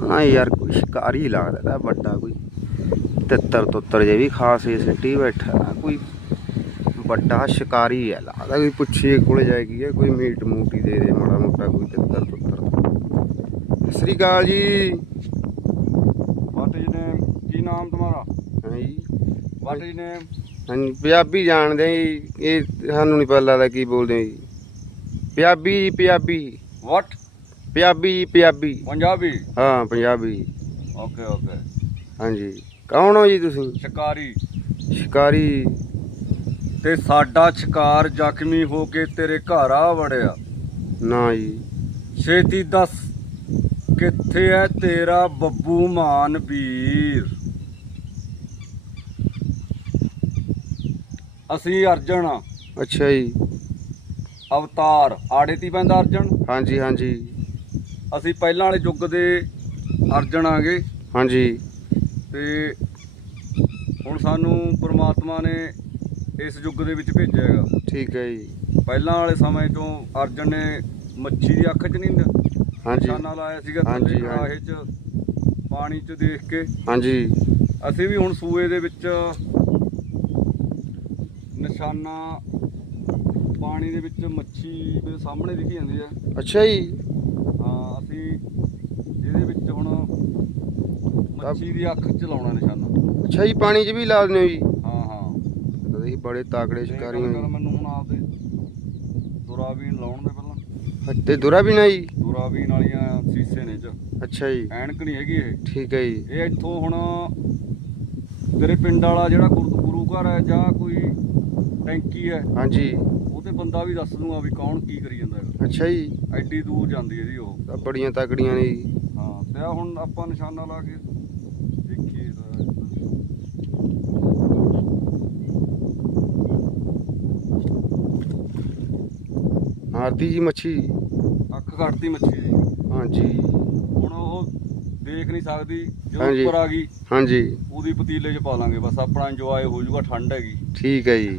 ਹਾਂ ਯਾਰ ਕੋਈ ਸ਼ਿਕਾਰੀ ਲੱਗਦਾ ਤਾਂ ਵੱਡਾ ਕੋਈ। ਤਿੱਤਰ ਤੁੱਤਰ ਜੇ ਵੀ ਖਾਸ ਹੀ ਸਿੱਟੀ ਬੈਠਾ ਕੋਈ ਵੱਡਾ ਸ਼ਿਕਾਰੀ ਹੈ ਲੱਗਦਾ ਕੋਈ ਪੁੱਛੀ ਕੋਲੇ ਜਾਏਗੀ ਹੈ ਕੋਈ ਮੀਟ ਮੂਟ ਹੀ ਦੇ ਦੇ ਮਾੜਾ ਮੋਟਾ ਕੋਈ ਤਿੱਤਰ ਤੁੱਤਰ। ਸ੍ਰੀ ਅਕਾਲ ਜੀ। ਵਾਟ ਇਜ਼ ਨੇਮ ਕੀ ਨਾਮ ਤੁਹਾਡਾ? ਹਾਂ ਜੀ। ਵਾਟ ਨੇਮ ਹਾਂਜੀ ਪੰਜਾਬੀ ਜਾਣਦੇ ਜੀ। ਇਹ ਸਾਨੂੰ ਨਹੀਂ ਪਤਾ ਲੱਗਦਾ ਕੀ ਬੋਲਦੇ ਜੀ। ਪੰਜਾਬੀ ਜੀ ਪੰਜਾਬੀ। ਵਾਟ ਪੰਜਾਬੀ ਜੀ ਪੰਜਾਬੀ। ਪੰਜਾਬੀ? ਹਾਂ ਪੰਜਾਬੀ। Okay okay. ਹਾਂਜੀ। ਕੌਣ ਹੋ ਜੀ ਤੁਸੀਂ? ਸ਼ਿਕਾਰੀ। ਸ਼ਿਕਾਰੀ। ਤੇ ਸਾਡਾ ਸ਼ਿਕਾਰ ਜ਼ਖਮੀ ਹੋ ਕੇ ਤੇਰੇ ਘਰ ਆ ਵੜਿਆ। ਨਾ ਜੀ। ਛੇਤੀ ਦੱਸ ਕਿੱਥੇ ਹੈ ਤੇਰਾ ਬੱਬੂ ਮਾਨ ਵੀਰ? ਅਸੀਂ ਅਰਜਨ ਆ, ਅੱਛਾ ਜੀ। ਅਵਤਾਰ। ਆੜੇ ਤੀ ਪੈਂਦਾ ਅਰਜਨ ਹਾਂਜੀ ਹਾਂਜੀ। ਅਸੀਂ ਪਹਿਲਾਂ ਵਾਲੇ ਯੁੱਗ ਦੇ ਅਰਜਨ ਆਗੇ। ਹਾਂਜੀ। ਤੇ ਹੁਣ ਸਾਨੂੰ ਪ੍ਰਮਾਤਮਾ ਨੇ ਇਸ ਯੁੱਗ ਦੇ ਵਿੱਚ ਭੇਜਿਆ ਹੈਗਾ। ਠੀਕ ਹੈ ਜੀ। ਪਹਿਲਾਂ ਵਾਲੇ ਸਮੇਂ ਤੋਂ ਅਰਜਨ ਨੇ ਮੱਛੀ ਦੀ ਅੱਖ 'ਚ ਨਹੀਂ ਹਾਂਜੀ। ਨਿਸ਼ਾਨਾ ਲਾਇਆ ਸੀਗਾ ਹਾਂਜੀ। ਕੜਾਹੇ 'ਚ ਪਾਣੀ 'ਚ ਦੇਖ ਕੇ। ਹਾਂਜੀ। ਅਸੀਂ ਵੀ ਹੁਣ ਸੂਏ ਦੇ ਵਿੱਚ ਨਿਸ਼ਾਨਾ ਪਾਣੀ ਦੇ ਵਿੱਚ ਮੱਛੀ ਮੇਰੇ ਸਾਹਮਣੇ ਦਿਖੀ ਜਾਂਦੀ ਆ। ਅੱਛਾ ਜੀ। ਹਾਂ ਅਸੀਂ ਇਹਦੇ ਵਿੱਚ ਹੁਣ ਮੱਛੀ ਦੀ ਅੱਖ 'ਚ ਲਾਉਣਾ ਨਿਸ਼ਾਨਾ। ਅੱਛਾ ਜੀ ਪਾਣੀ 'ਚ ਵੀ ਲਾ ਦਿੰਦੇ ਹੋ ਜੀ? ਹਾਂ ਹਾਂ। ਤੁਸੀਂ ਬੜੇ ਤਾਕੜੇ ਸ਼ਿਕਾਰੀ ਹੋ ਜੀ। ਮੈਨੂੰ ਹੁਣ ਆਪਦੇ ਦੁਰਾਬੀਨ ਲਾਉਣ ਦੇ ਪਹਿਲਾਂ। ਤੇ ਦੁਰਾ ਵੀ ਨਾ ਜੀ? ਦੁਰਾਬੀਨ ਵਾਲੀਆਂ ਸੀਸੇ ਨੇ ਚ। ਅੱਛਾ ਜੀ। ਐਨਕ ਨਹੀਂ ਹੈਗੀ ਇਹ। ਠੀਕ ਹੈ ਜੀ। ਇਹ ਇੱਥੋਂ ਹੁਣ ਤੇਰੇ ਪਿੰਡ ਵਾਲਾ ਜਿਹੜਾ ਗੁਰੂ ਗੁਰੂ ਘਰ ਹੈ ਜਾਂ ਕੋਈ ਟੈਂਕੀ ਹੈ ਹਾਂਜੀ। ਤੇ ਬੰਦਾ ਵੀ ਦੱਸ ਦੂੰਗਾ ਵੀ ਕੌਣ ਕੀ ਕਰੀ ਜਾਂਦਾ ਹੈਗਾ। ਅੱਛਾ ਜੀ। ਐਡੀ ਦੂਰ ਜਾਂਦੀ ਇਹਦੀ ਉਹ। ਤਾਂ ਬੜੀਆਂ ਤਾਕੜੀਆਂ ਨੇ ਜੀ। ਹਾਂ ਤੇ ਆਹ ਹੁਣ ਆਪਾਂ ਨਿਸ਼ਾਨਾ ਲਾ ਕੇ ਦੇਖੀਏ ਤਾਂ। ਮਾਰਦੀ ਜੀ ਮੱਛੀ। ਅੱਖ ਕੱਟਤੀ ਮੱਛੀ ਦੀ ਹਾਂਜੀ। ਹੁਣ ਉਹ ਦੇਖ ਨਹੀਂ ਸਕਦੀ ਜਦੋਂ ਹਾਂਜੀ। ਉੱਪਰ ਆ ਗਈ ਹਾਂਜੀ। ਉਹਦੀ ਪਤੀਲੇ 'ਚ ਪਾ ਲਾਂਗੇ। ਬਸ ਆਪਣਾ ਇੰਜੋਏ ਹੋ ਜਾਊਗਾ ਠੰਡ ਹੈਗੀ। ਠੀਕ ਹੈ ਜੀ।